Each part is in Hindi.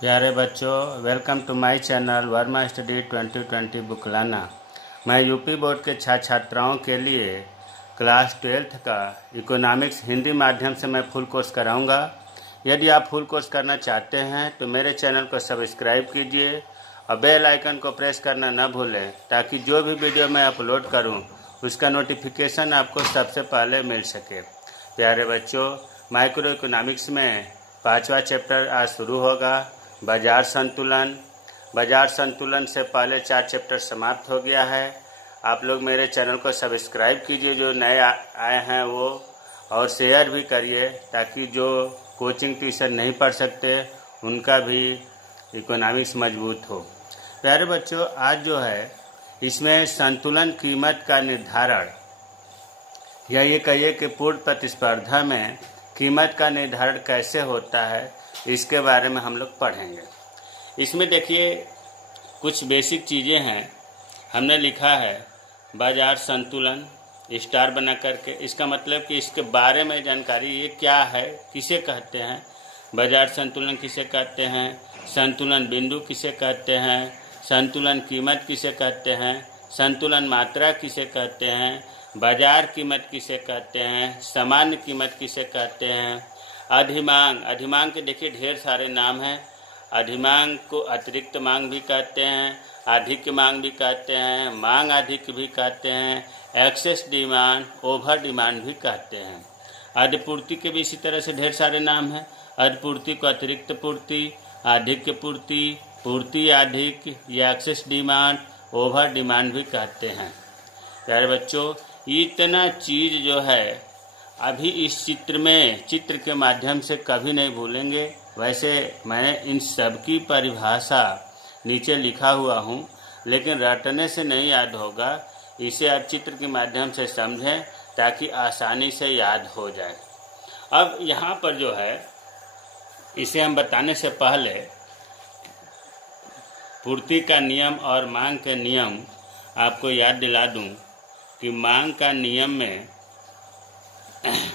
प्यारे बच्चों, welcome to my channel Verma study 2020 बुकलाना। मैं यूपी बोर्ड के छात्राओं के लिए क्लास 12th का इकोनॉमिक्स हिंदी माध्यम से मैं फुल कोर्स कराऊंगा। यदि आप फुल कोर्स करना चाहते हैं तो मेरे चैनल को सब्सक्राइब कीजिए और बेल आइकन को प्रेस करना न भूलें, ताकि जो भी वीडियो मैं अपलोड करूं उसका नोटिफिकेशन आपको सबसे पहले मिल सके। प्यारे बच्चों, माइक्रो इकोनॉमिक्स में 5वां चैप्टर आज शुरू होगा। बाजार संतुलन से पहले 4 चैप्टर समाप्त हो गया है। आप लोग मेरे चैनल को सब्सक्राइब कीजिए जो नए आए हैं वो, और शेयर भी करिए ताकि जो कोचिंग ट्यूशन नहीं पढ़ सकते उनका भी इकोनॉमिक्स मजबूत हो। प्यारे बच्चों, आज जो है इसमें संतुलन कीमत का निर्धारण, या ये कहिए कि पूर्ण प्रतिस्पर्धा में कीमत का निर्धारण कैसे होता है, इसके बारे में हम लोग पढ़ेंगे। इसमें देखिए कुछ बेसिक चीज़ें हैं। हमने लिखा है बाजार संतुलन स्टार बना करके। इसका मतलब कि इसके बारे में जानकारी, ये क्या है, किसे कहते हैं, बाजार संतुलन किसे कहते हैं, संतुलन बिंदु किसे कहते हैं, संतुलन कीमत किसे कहते हैं, संतुलन मात्रा किसे कहते हैं, बाजार कीमत किसे कहते हैं, सामान्य कीमत किसे कहते हैं, अधिमांग के देखिए ढेर सारे नाम हैं। अधिमांग को अतिरिक्त मांग भी कहते हैं, अधिक मांग भी कहते हैं, मांग अधिक भी कहते हैं, एक्सेस डिमांड, ओवर डिमांड भी कहते हैं। अधिपूर्ति के भी इसी तरह से ढेर सारे नाम हैं। अधिपूर्ति को अतिरिक्त पूर्ति, अधिक पूर्ति, पूर्ति अधिक, या एक्सेस डिमांड, ओवर डिमांड भी कहते हैं। प्यारे बच्चों, इतना चीज़ जो है अभी इस चित्र के माध्यम से कभी नहीं भूलेंगे। वैसे मैं इन सब की परिभाषा नीचे लिखा हुआ हूँ, लेकिन रटने से नहीं याद होगा। इसे आप चित्र के माध्यम से समझें ताकि आसानी से याद हो जाए। अब यहाँ पर जो है, इसे हम बताने से पहले पूर्ति का नियम और मांग के नियम आपको याद दिला दूं कि मांग का नियम में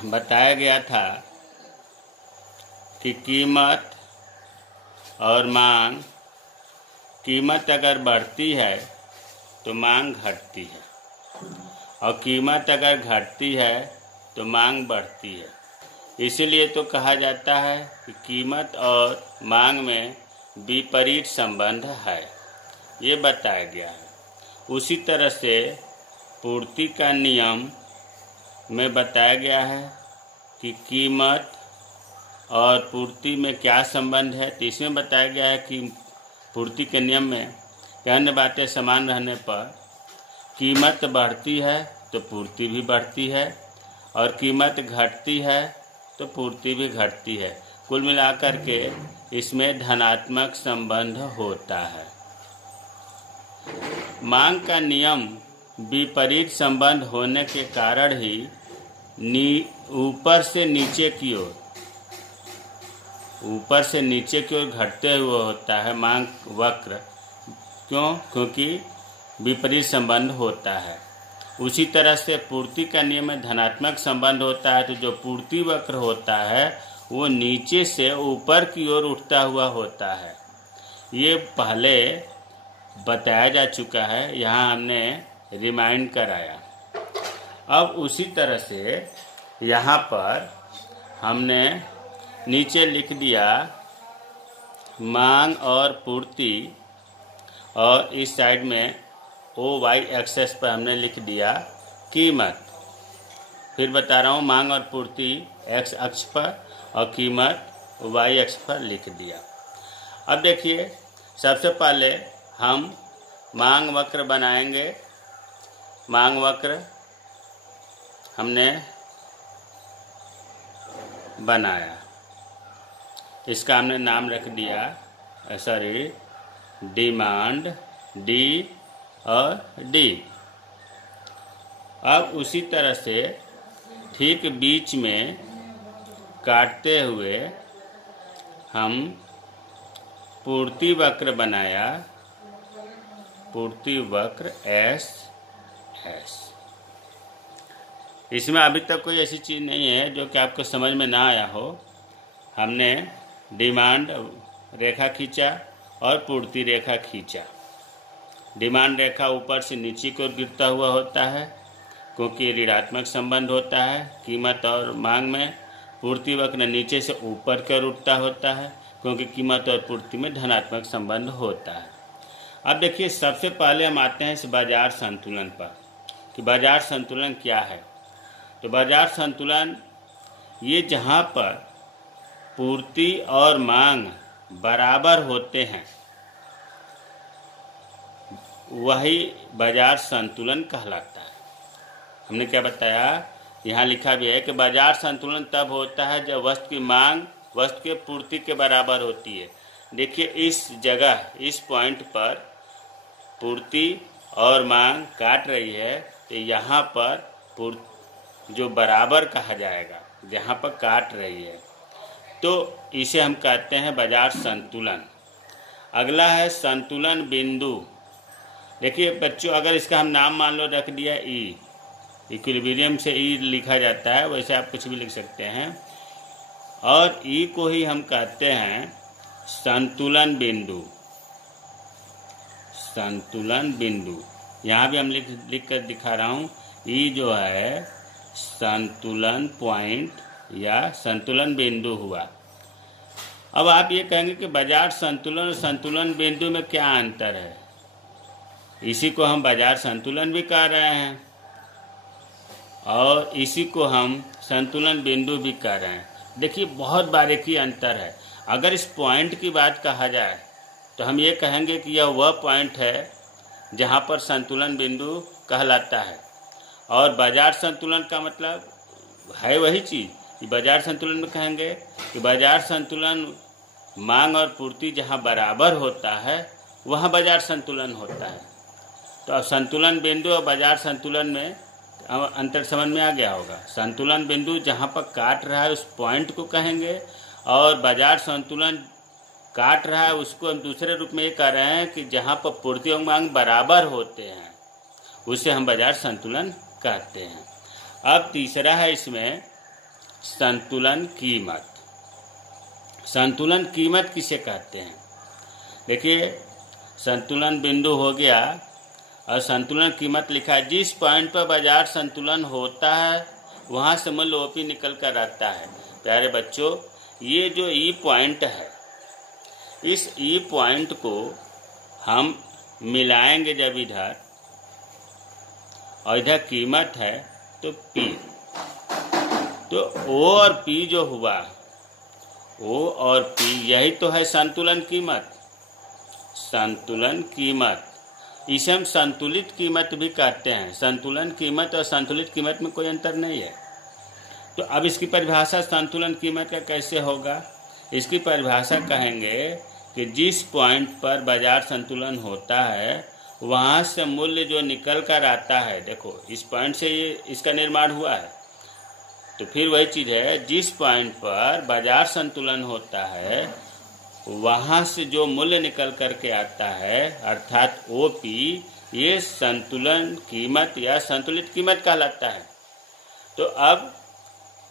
बताया गया था कि कीमत और मांग, कीमत अगर बढ़ती है तो मांग घटती है, और कीमत अगर घटती है तो मांग बढ़ती है। इसीलिए तो कहा जाता है कि कीमत और मांग में विपरीत संबंध है, ये बताया गया है। उसी तरह से पूर्ति का नियम में बताया गया है कि कीमत और पूर्ति में क्या संबंध है। तो इसमें बताया गया है कि पूर्ति के नियम में अन्य बातें समान रहने पर कीमत बढ़ती है तो पूर्ति भी बढ़ती है, और कीमत घटती है तो पूर्ति भी घटती है। कुल मिलाकर के इसमें धनात्मक संबंध होता है। मांग का नियम विपरीत संबंध होने के कारण ही ऊपर से नीचे की ओर घटते हुए होता है मांग वक्र। क्यों? क्योंकि विपरीत संबंध होता है। उसी तरह से पूर्ति का नियम में धनात्मक संबंध होता है, तो जो पूर्ति वक्र होता है वो नीचे से ऊपर की ओर उठता हुआ होता है। ये पहले बताया जा चुका है, यहाँ हमने रिमाइंड कराया। अब उसी तरह से यहाँ पर हमने नीचे लिख दिया मांग और पूर्ति, और इस साइड में OY एक्सेस पर हमने लिख दिया कीमत। फिर बता रहा हूँ, मांग और पूर्ति X अक्ष पर और कीमत Y अक्ष पर लिख दिया। अब देखिए, सबसे पहले हम मांग वक्र बनाएंगे। मांग वक्र हमने बनाया, इसका हमने नाम रख दिया डिमांड D और D। अब उसी तरह से ठीक बीच में काटते हुए हम पूर्ति वक्र बनाया, पूर्ति वक्र S। इसमें अभी तक कोई ऐसी चीज़ नहीं है जो कि आपको समझ में ना आया हो। हमने डिमांड रेखा खींचा और पूर्ति रेखा खींचा। डिमांड रेखा ऊपर से नीचे की ओर गिरता हुआ होता है क्योंकि ऋणात्मक संबंध होता है कीमत और मांग में। पूर्ति वक्र नीचे से ऊपर की ओर उठता होता है क्योंकि कीमत और पूर्ति में धनात्मक संबंध होता है। अब देखिए, सबसे पहले हम आते हैं इस बाजार संतुलन पर कि बाजार संतुलन क्या है। तो बाजार संतुलन ये जहाँ पर पूर्ति और मांग बराबर होते हैं वही बाजार संतुलन कहलाता है। हमने क्या बताया, यहाँ लिखा भी है कि बाजार संतुलन तब होता है जब वस्तु की मांग वस्तु के पूर्ति के बराबर होती है। देखिए, इस जगह इस पॉइंट पर पूर्ति और मांग काट रही है तो यहाँ पर जो बराबर कहा जाएगा, जहाँ पर काट रही है तो इसे हम कहते हैं बाजार संतुलन। अगला है संतुलन बिंदु। देखिए बच्चों, अगर इसका हम नाम मान लो रख दिया ई, इक्विलिब्रियम से ई लिखा जाता है, वैसे आप कुछ भी लिख सकते हैं, और ई को ही हम कहते हैं संतुलन बिंदु। संतुलन बिंदु यहाँ भी हम लिख कर दिखा रहा हूँ। ई जो है संतुलन पॉइंट या संतुलन बिंदु हुआ। अब आप ये कहेंगे कि बाजार संतुलन और संतुलन बिंदु में क्या अंतर है। इसी को हम बाजार संतुलन भी कह रहे हैं और इसी को हम संतुलन बिंदु भी कह रहे हैं। देखिए, बहुत बारीकी अंतर है। अगर इस पॉइंट की बात कहा जाए तो हम ये कहेंगे कि यह वह पॉइंट है जहाँ पर संतुलन बिंदु कहलाता है, और बाजार संतुलन का मतलब है वही चीज़। बाजार संतुलन में कहेंगे कि बाजार संतुलन मांग और पूर्ति जहाँ बराबर होता है वहाँ बाजार संतुलन होता है। तो अब संतुलन बिंदु और बाजार संतुलन में अंतर समझ में आ गया होगा। संतुलन बिंदु जहाँ पर काट रहा है उस पॉइंट को कहेंगे, और बाजार संतुलन काट रहा है उसको हम दूसरे रूप में ये कह रहे हैं कि जहाँ पर पूर्ति और मांग बराबर होते हैं उसे हम बाजार संतुलन कहते हैं। अब तीसरा है इसमें संतुलन कीमत। संतुलन कीमत किसे कहते हैं। देखिए, संतुलन बिंदु हो गया और संतुलन कीमत लिखा है। जिस पॉइंट पर बाजार संतुलन होता है वहाँ से मूल्य ओपी निकल कर आता है। प्यारे बच्चों, ये जो ई पॉइंट है, इस ई पॉइंट को हम मिलाएंगे जब इधर, और इधर कीमत है तो पी, तो ओ और पी जो हुआ, ओ और पी यही तो है संतुलन कीमत। संतुलन कीमत इसे हम संतुलित कीमत भी कहते हैं। संतुलन कीमत और संतुलित कीमत में कोई अंतर नहीं है। तो अब इसकी परिभाषा संतुलन कीमत का कैसे होगा। इसकी परिभाषा कहेंगे कि जिस पॉइंट पर बाजार संतुलन होता है वहाँ से मूल्य जो निकल कर आता है, देखो इस पॉइंट से ये इसका निर्माण हुआ है, तो फिर वही चीज़ है, जिस पॉइंट पर बाजार संतुलन होता है वहाँ से जो मूल्य निकल कर के आता है अर्थात ओपी, ये संतुलन कीमत या संतुलित कीमत कहलाता है। तो अब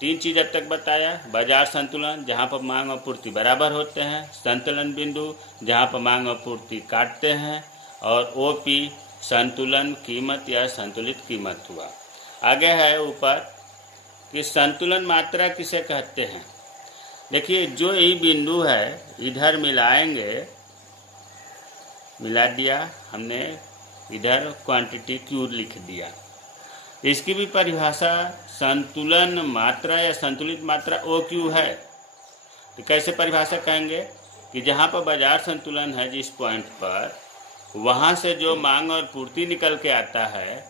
तीन चीज़ अब तक बताया। बाजार संतुलन जहाँ पर मांग और पूर्ति बराबर होते हैं, संतुलन बिंदु जहाँ पर मांग और पूर्ति काटते हैं, और ओपी संतुलन कीमत या संतुलित कीमत हुआ। आगे है ऊपर कि संतुलन मात्रा किसे कहते हैं। देखिए, जो ई बिंदु है इधर मिलाएंगे, मिला दिया हमने, इधर क्वांटिटी क्यू लिख दिया। इसकी भी परिभाषा संतुलन मात्रा या संतुलित मात्रा ओ क्यू है। तो कैसे परिभाषा कहेंगे कि जहाँ पर बाजार संतुलन है जिस पॉइंट पर, वहाँ से जो मांग और पूर्ति निकल के आता है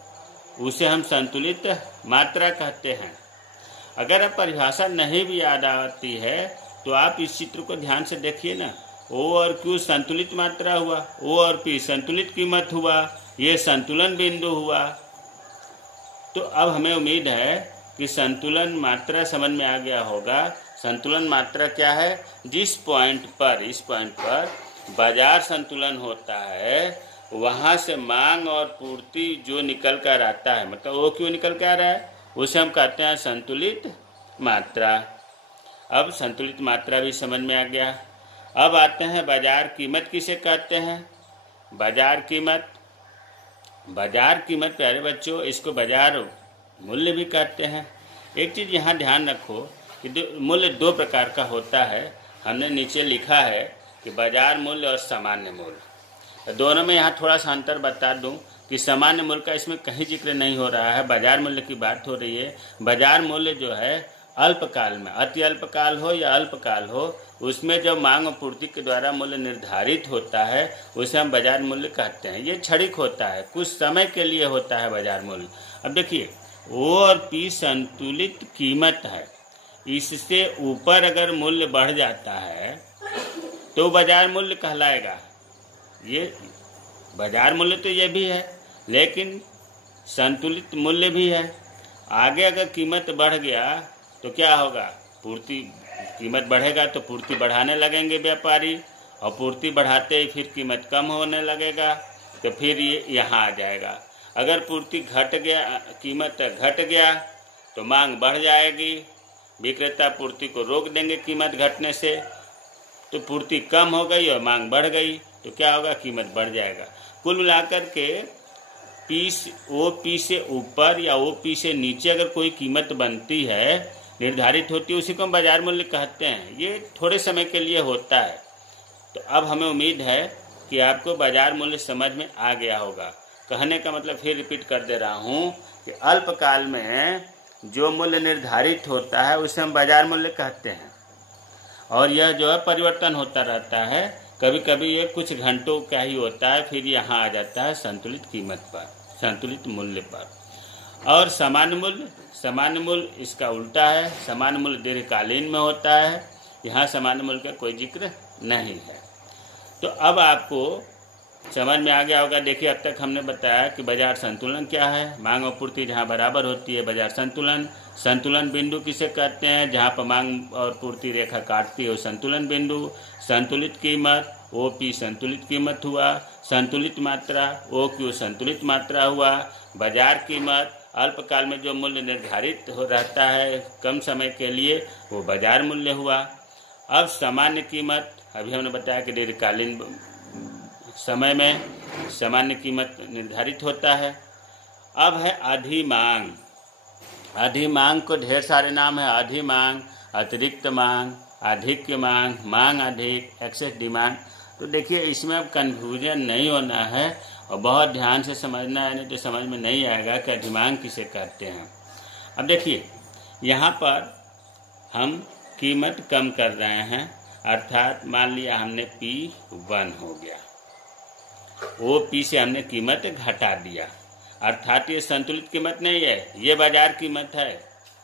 उसे हम संतुलित मात्रा कहते हैं। अगर आप परिभाषा नहीं भी याद आती है तो आप इस चित्र को ध्यान से देखिए ना। ओ और क्यू संतुलित मात्रा हुआ, ओ और पी संतुलित कीमत हुआ, ये संतुलन बिंदु हुआ। तो अब हमें उम्मीद है कि संतुलन मात्रा समझ में आ गया होगा। संतुलन मात्रा क्या है, जिस पॉइंट पर, इस पॉइंट पर बाजार संतुलन होता है वहाँ से मांग और पूर्ति जो निकल कर आता है, मतलब वो क्यों निकल कर आ रहा है, उसे हम कहते हैं संतुलित मात्रा। अब संतुलित मात्रा भी समझ में आ गया। अब आते हैं बाजार कीमत किसे कहते हैं। बाजार कीमत प्यारे बच्चों, इसको बाजार मूल्य भी कहते हैं। एक चीज़ यहाँ ध्यान रखो कि मूल्य दो प्रकार का होता है। हमने नीचे लिखा है कि बाजार मूल्य और सामान्य मूल्य। दोनों में यहाँ थोड़ा सा अंतर बता दूं कि सामान्य मूल्य का इसमें कहीं जिक्र नहीं हो रहा है, बाजार मूल्य की बात हो रही है। बाजार मूल्य जो है अल्पकाल में, अति अल्पकाल हो या अल्पकाल हो, उसमें जब मांग और पूर्ति के द्वारा मूल्य निर्धारित होता है उसे हम बाजार मूल्य कहते हैं। ये क्षणिक होता है, कुछ समय के लिए होता है बाजार मूल्य। अब देखिए, ओ और पी संतुलित कीमत है। इससे ऊपर अगर मूल्य बढ़ जाता है तो बाजार मूल्य कहलाएगा। ये बाजार मूल्य तो ये भी है, लेकिन संतुलित मूल्य भी है। आगे अगर कीमत बढ़ गया तो क्या होगा, पूर्ति, कीमत बढ़ेगा तो पूर्ति बढ़ाने लगेंगे व्यापारी, और पूर्ति बढ़ाते ही फिर कीमत कम होने लगेगा, तो फिर ये यहाँ आ जाएगा। अगर पूर्ति घट गया, कीमत घट गया तो मांग बढ़ जाएगी, विक्रेता पूर्ति को रोक देंगे कीमत घटने से, तो पूर्ति कम हो गई और मांग बढ़ गई तो क्या होगा, कीमत बढ़ जाएगा। कुल मिलाकर के OP से ऊपर या OP से नीचे अगर कोई कीमत बनती है, निर्धारित होती है, उसी को हम बाजार मूल्य कहते हैं। ये थोड़े समय के लिए होता है। तो अब हमें उम्मीद है कि आपको बाजार मूल्य समझ में आ गया होगा। कहने का मतलब फिर रिपीट कर दे रहा हूँ कि अल्पकाल में जो मूल्य निर्धारित होता है उसे हम बाजार मूल्य कहते हैं, और यह जो है परिवर्तन होता रहता है। कभी कभी ये कुछ घंटों का ही होता है, फिर यहाँ आ जाता है संतुलित कीमत पर, संतुलित मूल्य पर। और सामान्य मूल्य इसका उल्टा है। सामान्य मूल्य दीर्घकालीन में होता है, यहाँ सामान्य मूल्य का कोई जिक्र नहीं है। तो अब आपको समझ में आ गया होगा। देखिए, अब तक हमने बताया कि बाजार संतुलन क्या है। मांग और पूर्ति जहाँ बराबर होती है बाजार संतुलन। संतुलन बिंदु किसे कहते हैं, जहाँ पर मांग और पूर्ति रेखा काटती है वो संतुलन बिंदु। संतुलित कीमत OP संतुलित कीमत हुआ। संतुलित मात्रा OQ संतुलित मात्रा हुआ। बाजार कीमत अल्पकाल में जो मूल्य निर्धारित हो रहता है कम समय के लिए, वो बाजार मूल्य हुआ। अब सामान्य कीमत, अभी हमने बताया कि दीर्घकालीन समय में सामान्य कीमत निर्धारित होता है। अब है अधिमांग। अधिमांग को ढेर सारे नाम है। अधिमांग, अतिरिक्त मांग, अधिक मांग, मांग अधिक, एक्सेस डिमांड। तो देखिए, इसमें अब कन्फ्यूजन नहीं होना है और बहुत ध्यान से समझना है, नहीं तो समझ में नहीं आएगा कि अधिमांग किसे कहते हैं। अब देखिए, यहाँ पर हम कीमत कम कर रहे हैं, अर्थात मान लिया हमने P1 हो गया, OP से हमने कीमत घटा दिया, अर्थात ये संतुलित कीमत नहीं है, ये बाजार कीमत है।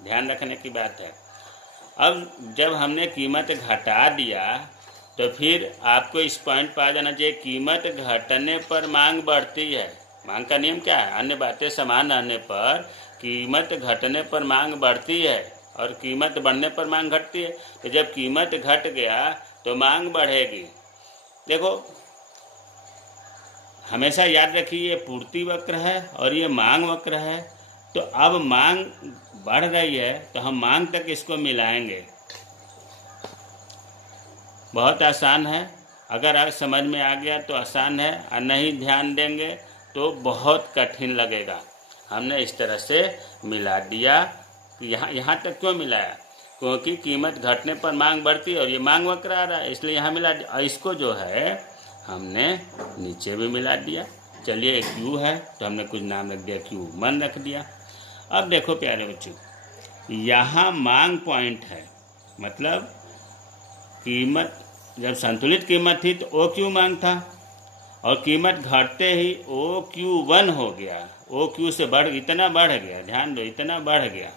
ध्यान रखने की बात है। अब जब हमने कीमत घटा दिया तो फिर आपको इस पॉइंट पर आ जाना चाहिए, कीमत घटने पर मांग बढ़ती है। मांग का नियम क्या है, अन्य बातें समान रहने पर कीमत घटने पर मांग बढ़ती है और कीमत बढ़ने पर मांग घटती है। तो जब कीमत घट गया तो मांग बढ़ेगी। देखो, हमेशा याद रखिए, ये पूर्ति वक्र है और ये मांग वक्र है। तो अब मांग बढ़ रही है तो हम मांग तक इसको मिलाएंगे। बहुत आसान है, अगर आज समझ में आ गया तो आसान है, और नहीं ध्यान देंगे तो बहुत कठिन लगेगा। हमने इस तरह से मिला दिया। यहाँ तक क्यों मिलाया, क्योंकि कीमत घटने पर मांग बढ़ती है और ये मांग वक्र आ रहा है, इसलिए यहाँ मिला दिया। इसको जो है हमने नीचे भी मिला दिया। चलिए, Q है तो हमने कुछ नाम रख दिया, Q1 रख दिया। अब देखो प्यारे बच्चों, यहाँ मांग पॉइंट है, मतलब कीमत जब संतुलित कीमत थी तो OQ मांग था, और कीमत घटते ही OQ1 हो गया। OQ से इतना बढ़ गया, ध्यान दो, इतना बढ़ गया।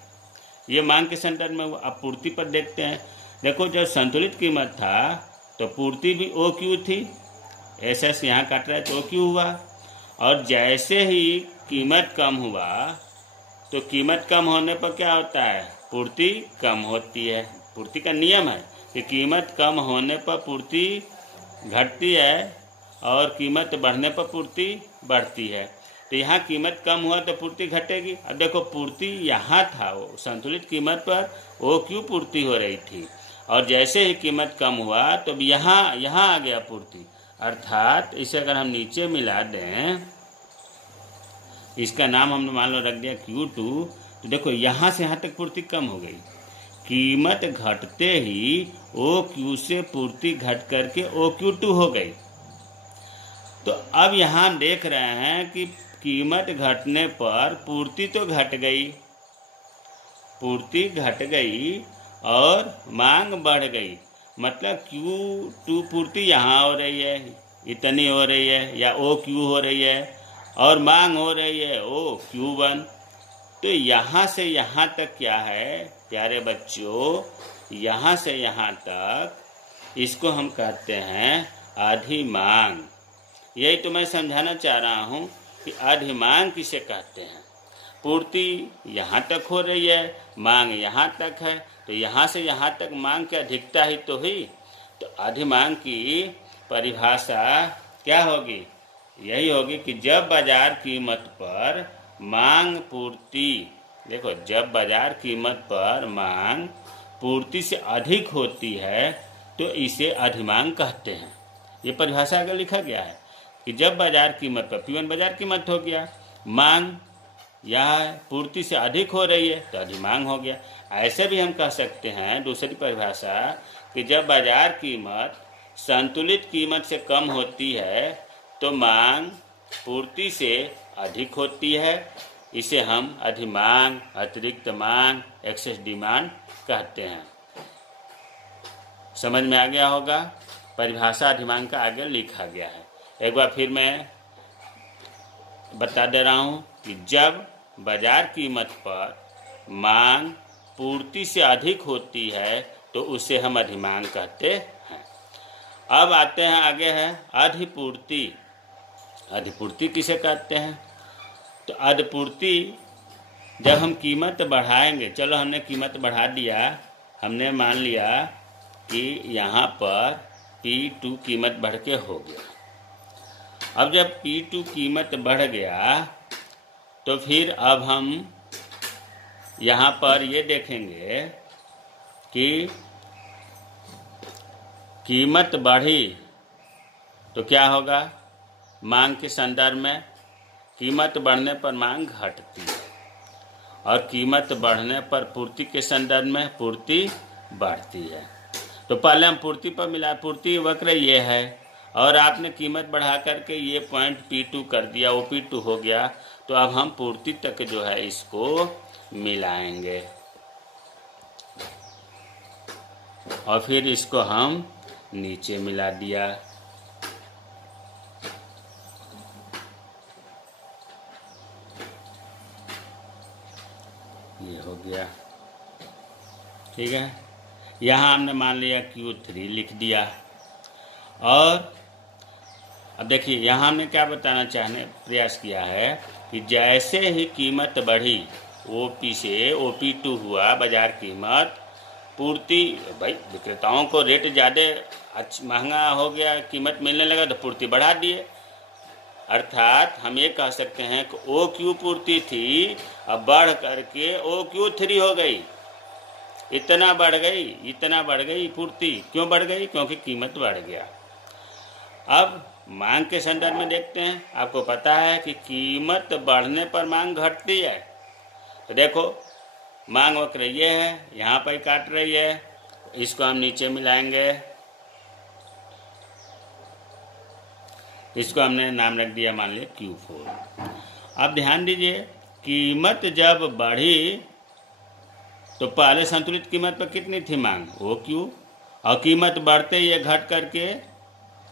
ये मांग के सेंटर में। अब पूर्ति पर देखते हैं। देखो, जब संतुलित कीमत था तो पूर्ति भी OQ थी, SS यहाँ काट रहा है तो OQ हुआ। और जैसे ही कीमत कम हुआ तो कीमत कम होने पर क्या होता है, पूर्ति कम होती है। पूर्ति का नियम है कि कीमत कम होने पर पूर्ति घटती है और कीमत बढ़ने पर पूर्ति बढ़ती है। तो यहाँ कीमत कम हुआ तो पूर्ति घटेगी। अब देखो, पूर्ति यहाँ था, वो संतुलित कीमत पर OQ पूर्ति हो रही थी, और जैसे ही कीमत कम हुआ तो यहाँ आ गया पूर्ति। अर्थात इसे अगर हम नीचे मिला दें, इसका नाम हमने मान लो रख दिया Q2, तो देखो यहाँ से यहाँ तक पूर्ति कम हो गई। कीमत घटते ही OQ से पूर्ति घट करके OQ2 हो गई। तो अब यहाँ हम देख रहे हैं कि कीमत घटने पर पूर्ति तो घट गई, पूर्ति घट गई और मांग बढ़ गई। मतलब Q2 पूर्ति यहाँ हो रही है, इतनी हो रही है, या OQ हो रही है, और मांग हो रही है OQ1। तो यहाँ से यहाँ तक क्या है प्यारे बच्चों, यहाँ से यहाँ तक इसको हम कहते हैं अधिमांग। यही तो मैं समझाना चाह रहा हूँ कि अधिमांग किसे कहते हैं। पूर्ति यहाँ तक हो रही है, मांग यहाँ तक है, तो यहाँ से यहाँ तक मांग की अधिकता ही तो हुई। तो अधिमांग की परिभाषा क्या होगी? यही होगी कि जब बाजार कीमत पर मांग पूर्ति, देखो जब बाजार कीमत पर मांग पूर्ति से अधिक होती है तो इसे अधिमांग कहते हैं। ये परिभाषा अगर लिखा गया है कि जब बाजार कीमत पर P1 बाजार कीमत हो गया, मांग यह पूर्ति से अधिक हो रही है तो अधिमांग हो गया। ऐसे भी हम कह सकते हैं दूसरी परिभाषा कि जब बाजार कीमत संतुलित कीमत से कम होती है तो मांग पूर्ति से अधिक होती है। इसे हम अधिमांग, अतिरिक्त मांग, एक्सेस डिमांड कहते हैं। समझ में आ गया होगा? परिभाषा अधिमांग का आगे लिखा गया है। एक बार फिर मैं बता दे रहा हूँ कि जब बाजार कीमत पर मांग पूर्ति से अधिक होती है तो उसे हम अधिमांग कहते हैं। अब आते हैं आगे है अधिपूर्ति। अधिपूर्ति किसे कहते हैं? तो अधिपूर्ति जब हम कीमत बढ़ाएंगे, चलो हमने कीमत बढ़ा दिया, हमने मान लिया कि यहाँ पर P2 कीमत बढ़ के हो गया। अब जब P2 कीमत बढ़ गया तो फिर अब हम यहाँ पर ये देखेंगे कि कीमत बढ़ी तो क्या होगा? मांग के संदर्भ में कीमत बढ़ने पर मांग घटती है और कीमत बढ़ने पर पूर्ति के संदर्भ में पूर्ति बढ़ती है। तो पहले हम पूर्ति पर मिला, पूर्ति वक्र ये है और आपने कीमत बढ़ा करके ये पॉइंट P2 कर दिया, OP2 हो गया। तो अब हम पूर्ति तक जो है इसको मिलाएंगे और फिर इसको हम नीचे मिला दिया। ये हो गया, ठीक है। यहाँ हमने मान लिया Q3 लिख दिया। और अब देखिए यहाँ हमने क्या बताना प्रयास किया है कि जैसे ही कीमत बढ़ी, OP से OP2 हुआ बाजार कीमत, पूर्ति, भाई विक्रेताओं को रेट ज़्यादा महंगा हो गया, कीमत मिलने लगा तो पूर्ति बढ़ा दिए। अर्थात हम ये कह सकते हैं कि OQ पूर्ति थी, अब बढ़ करके OQ3 हो गई। इतना बढ़ गई पूर्ति। क्यों बढ़ गई? क्योंकि कीमत बढ़ गया। अब मांग के संदर्भ में देखते हैं। आपको पता है कि कीमत बढ़ने पर मांग घटती है। तो देखो मांग वक्र ये है, यहाँ पर काट रही है, इसको हम नीचे मिलाएंगे। इसको हमने नाम रख दिया, मान लिया Q4। अब ध्यान दीजिए, कीमत जब बढ़ी तो पहले संतुलित कीमत पर कितनी थी मांग? OQ, और कीमत बढ़ते ही घट करके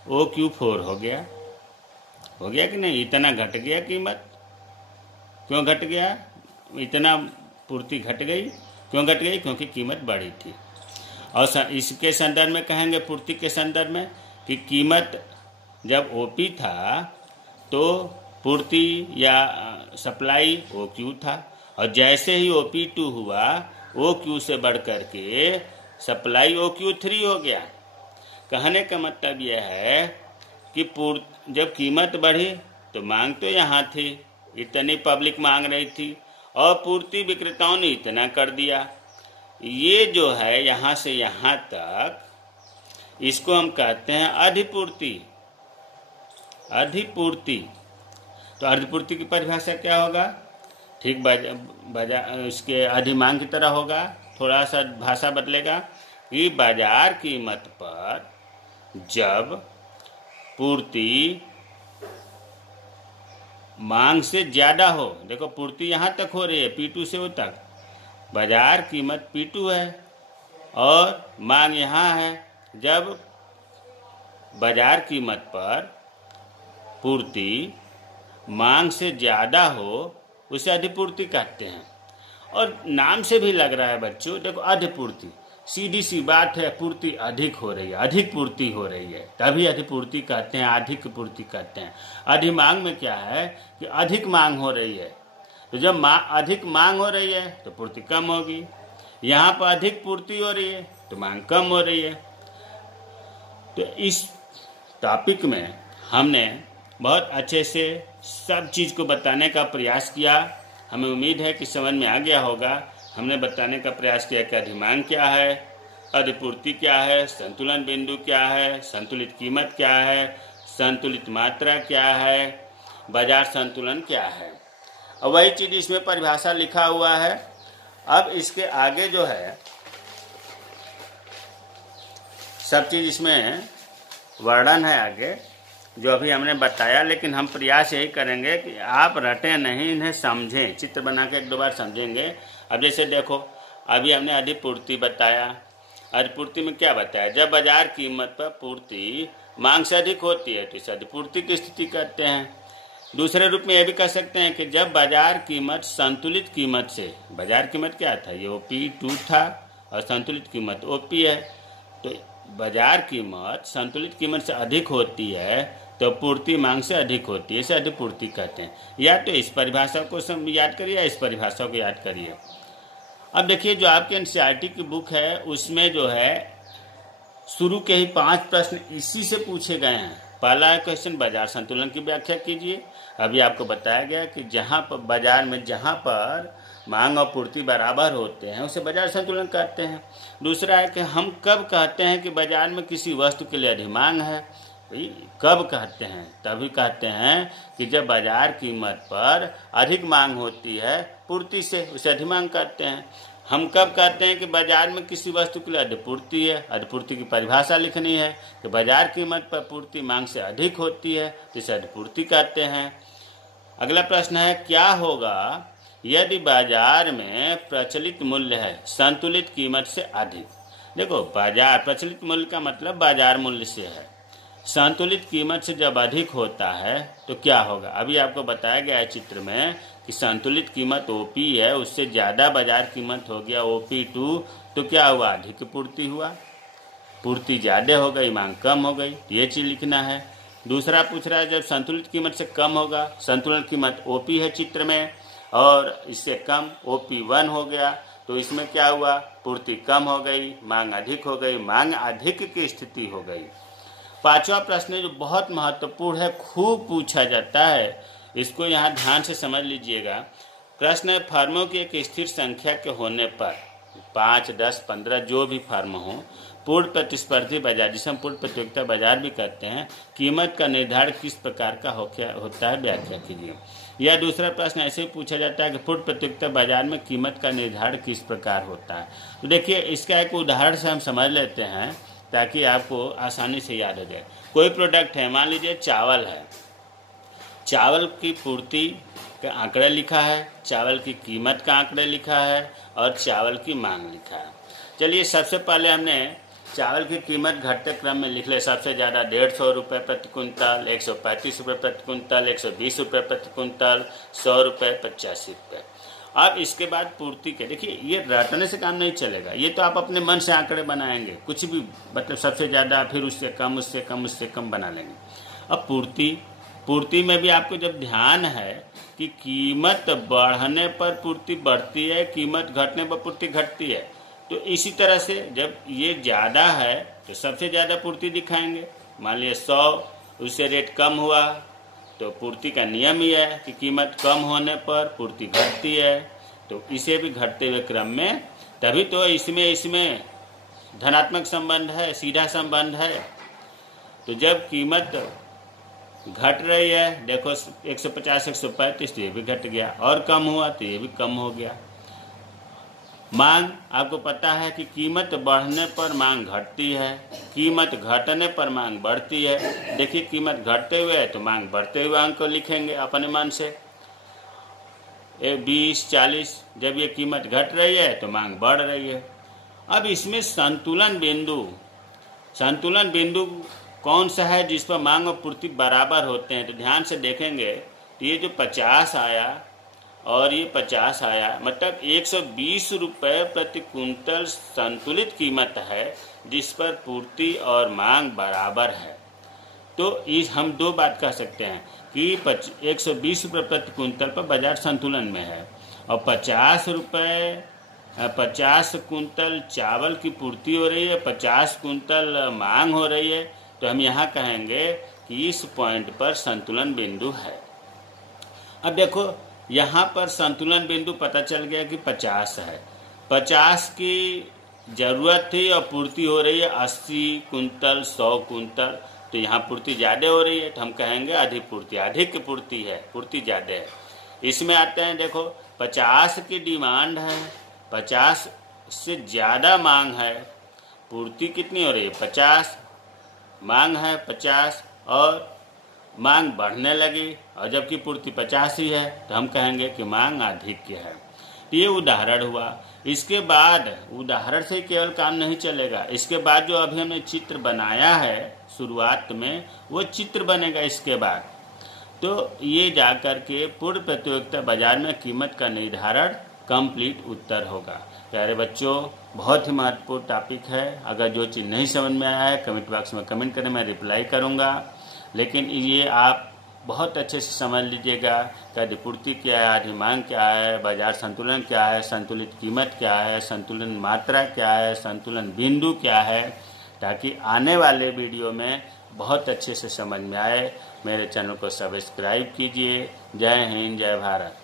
OQ4 हो गया कि नहीं? इतना घट गया कीमत। क्यों घट गया? इतना पूर्ति घट गई। क्यों घट गई? क्योंकि कीमत बढ़ी थी। और इसके संदर्भ में कहेंगे, पूर्ति के संदर्भ में, कि कीमत जब OP था तो पूर्ति या सप्लाई OQ था, और जैसे ही OP2 हुआ OQ से बढ़ करके सप्लाई OQ3 हो गया। कहने का मतलब यह है कि जब कीमत बढ़ी तो मांग तो यहाँ थी, इतनी पब्लिक मांग रही थी, और पूर्ति विक्रेताओं ने इतना कर दिया। ये जो है यहाँ से यहाँ तक, इसको हम कहते हैं अधिपूर्ति। अधिपूर्ति। तो अधिपूर्ति की परिभाषा क्या होगा? ठीक इसके अधिमांग की तरह होगा, थोड़ा सा भाषा बदलेगा कि बाजार कीमत पर जब पूर्ति मांग से ज़्यादा हो, देखो पूर्ति यहाँ तक हो रही है P2 से वो तक, बाजार कीमत P2 है और मांग यहाँ है, जब बाजार कीमत पर पूर्ति मांग से ज़्यादा हो उसे अधिपूर्ति कहते हैं। और नाम से भी लग रहा है बच्चों, देखो अधिपूर्ति, सीधी सी बात है, पूर्ति अधिक हो रही है, अधिक पूर्ति हो रही है, तभी अधिपूर्ति कहते हैं, अधिक पूर्ति कहते हैं। अधिमांग में क्या है कि अधिक मांग हो रही है, तो जब अधिक मांग हो रही है तो पूर्ति कम होगी। यहाँ पर अधिक पूर्ति हो रही है तो मांग कम हो रही है। तो इस टॉपिक में हमने बहुत अच्छे से सब चीज़ को बताने का प्रयास किया। हमें उम्मीद है कि समझ में आ गया होगा। हमने बताने का प्रयास किया कि अधिमांग क्या है, अधिपूर्ति क्या है, संतुलन बिंदु क्या है, संतुलित कीमत क्या है, संतुलित मात्रा क्या है, बाजार संतुलन क्या है। और वही चीज़ इसमें परिभाषा लिखा हुआ है। अब इसके आगे जो है सब चीज़ इसमें वर्णन है आगे, जो अभी हमने बताया, लेकिन हम प्रयास यही करेंगे कि आप रटें नहीं, इन्हें समझें, चित्र बना के एक दो बार समझेंगे। अब जैसे देखो, अभी हमने अधिपूर्ति बताया। अधिपूर्ति में क्या बताया? जब बाजार कीमत पर पूर्ति मांग से अधिक होती है तो इसे अधिपूर्ति की स्थिति कहते हैं। दूसरे रूप में यह भी कह सकते हैं कि जब बाजार कीमत संतुलित कीमत से, बाजार कीमत क्या था, ये OP2 था और संतुलित कीमत OP है, तो बाजार कीमत संतुलित कीमत से अधिक होती है तो पूर्ति मांग से अधिक होती है, इसे अधिपूर्ति कहते हैं। या तो इस परिभाषा को याद करिए या इस परिभाषा को याद करिए। अब देखिए, जो आपके NCERT की बुक है उसमें जो है शुरू के ही 5 प्रश्न इसी से पूछे गए हैं। पहला है क्वेश्चन, बाजार संतुलन की व्याख्या कीजिए। अभी आपको बताया गया कि जहाँ पर बाजार में जहाँ पर मांग और पूर्ति बराबर होते हैं उसे बाजार संतुलन कहते हैं। दूसरा है कि हम कब कहते हैं कि बाजार में किसी वस्तु के लिए अधिमांग है। भाई कब कहते हैं? तभी कहते हैं कि जब बाजार कीमत पर अधिक मांग होती है पूर्ति से, उसे अधिमांग कहते हैं। हम कब कहते हैं कि बाजार में किसी वस्तु के लिए अधिपूर्ति है? अधिपूर्ति की परिभाषा लिखनी है कि बाजार कीमत पर पूर्ति मांग से अधिक होती है तो इसे अधिपूर्ति कहते हैं। अगला प्रश्न है, क्या होगा यदि बाजार में प्रचलित मूल्य है संतुलित कीमत से अधिक? देखो, बाजार प्रचलित मूल्य का मतलब बाजार मूल्य से है, संतुलित कीमत से जब अधिक होता है तो क्या होगा? अभी आपको बताया गया है चित्र में कि संतुलित कीमत OP है, उससे ज़्यादा बाजार कीमत हो गया OP2, तो क्या हुआ? अधिक पूर्ति हुआ, पूर्ति ज़्यादा हो गई, मांग कम हो गई, ये चीज़ लिखना है। दूसरा पूछ रहा है, जब संतुलित कीमत से कम होगा, संतुलन कीमत OP है चित्र में और इससे कम OP1 हो गया, तो इसमें क्या हुआ? पूर्ति कम हो गई, मांग अधिक हो गई, मांग अधिक की स्थिति हो गई। पांचवा प्रश्न जो बहुत महत्वपूर्ण है, खूब पूछा जाता है, इसको यहाँ ध्यान से समझ लीजिएगा। प्रश्न है, फर्मों की एक स्थिर संख्या के होने पर 5, 10, 15 जो भी फर्म हो, पूर्ण प्रतिस्पर्धी बाजार, जिसे हम पूर्ण प्रतियोगिता बाजार भी कहते हैं, कीमत का निर्धारण किस प्रकार का होता है, व्याख्या कीजिए। या दूसरा प्रश्न ऐसे ही पूछा जाता है कि पूर्ण प्रतियोगिता बाजार में कीमत का निर्धारण किस प्रकार होता है। तो देखिए, इसका एक उदाहरण से हम समझ लेते हैं ताकि आपको आसानी से याद हो जाए। कोई प्रोडक्ट है, मान लीजिए चावल है, चावल की पूर्ति का आंकड़ा लिखा है, चावल की कीमत का आंकड़ा लिखा है और चावल की मांग लिखा है। चलिए, सबसे पहले हमने चावल की कीमत घटते क्रम में लिख ले। सबसे ज़्यादा 150 रुपये प्रति कुंतल, 135 रुपये प्रति कुंतल, 120 रुपये प्रति कुंतल, 100 रुपये, 85 रुपये। अब इसके बाद पूर्ति के, देखिए ये रटने से काम नहीं चलेगा, ये तो आप अपने मन से आंकड़े बनाएंगे, कुछ भी मतलब सबसे ज़्यादा, फिर उससे कम, उससे कम, उससे कम बना लेंगे। अब पूर्ति में भी आपको जब ध्यान है कि कीमत बढ़ने पर पूर्ति बढ़ती है, कीमत घटने पर पूर्ति घटती है, तो इसी तरह से जब ये ज़्यादा है तो सबसे ज़्यादा पूर्ति दिखाएंगे। मान लिया 100, उससे रेट कम हुआ तो पूर्ति का नियम ही है कि कीमत कम होने पर पूर्ति घटती है, तो इसे भी घटते हुए क्रम में तभी तो इसमें धनात्मक संबंध है, सीधा संबंध है। तो जब कीमत घट रही है, देखो 150 135 तो ये भी घट गया, और कम हुआ तो ये भी कम हो गया। मांग, आपको पता है कि कीमत बढ़ने पर मांग घटती है, कीमत घटने पर मांग बढ़ती है। देखिए कीमत घटते हुए है तो मांग बढ़ते हुए अंक को लिखेंगे अपने मन से, 20 40। जब ये कीमत घट रही है तो मांग बढ़ रही है। अब इसमें संतुलन बिंदु कौन सा है जिस पर मांग और पूर्ति बराबर होते हैं? तो ध्यान से देखेंगे तो ये जो 50 आया और ये 50 आया, मतलब 120 रुपये प्रति कुंटल संतुलित कीमत है जिस पर पूर्ति और मांग बराबर है। तो इस हम दो बात कह सकते हैं कि 120 रुपये प्रति कुंटल पर बाजार संतुलन में है, और 50 कुंटल चावल की पूर्ति हो रही है, 50 कुंटल मांग हो रही है। तो हम यहाँ कहेंगे कि इस पॉइंट पर संतुलन बिंदु है। अब देखो यहाँ पर संतुलन बिंदु पता चल गया कि 50 है, 50 की ज़रूरत थी और पूर्ति हो रही है 80 कुंटल 100 कुंटल। तो यहाँ पूर्ति ज़्यादा हो रही है, तो हम कहेंगे अधिक पूर्ति, अधिक पूर्ति है, पूर्ति ज़्यादा है। इसमें आते हैं, देखो 50 की डिमांड है, 50 से ज़्यादा मांग है, पूर्ति कितनी हो रही है 50, मांग है 50, और मांग बढ़ने लगी, और जबकि पूर्ति 50 ही है, तो हम कहेंगे कि मांग अधिक है। तो ये उदाहरण हुआ। इसके बाद उदाहरण से केवल काम नहीं चलेगा, इसके बाद जो अभी हमने चित्र बनाया है शुरुआत में, वो चित्र बनेगा इसके बाद। तो ये जा कर के पूर्ण प्रतियोगिता बाजार में कीमत का निर्धारण कंप्लीट उत्तर होगा। प्यारे बच्चों, बहुत ही महत्वपूर्ण टॉपिक है। अगर जो चीज़ नहीं समझ में आया है कमेंट बॉक्स में कमेंट करें, मैं रिप्लाई करूँगा। लेकिन ये आप बहुत अच्छे से समझ लीजिएगा कि अधिपूर्ति क्या है, अधिमांग क्या है, बाजार संतुलन क्या है, संतुलित कीमत क्या है, संतुलन मात्रा क्या है, संतुलन बिंदु क्या है, ताकि आने वाले वीडियो में बहुत अच्छे से समझ में आए। मेरे चैनल को सब्सक्राइब कीजिए। जय हिंद, जय भारत।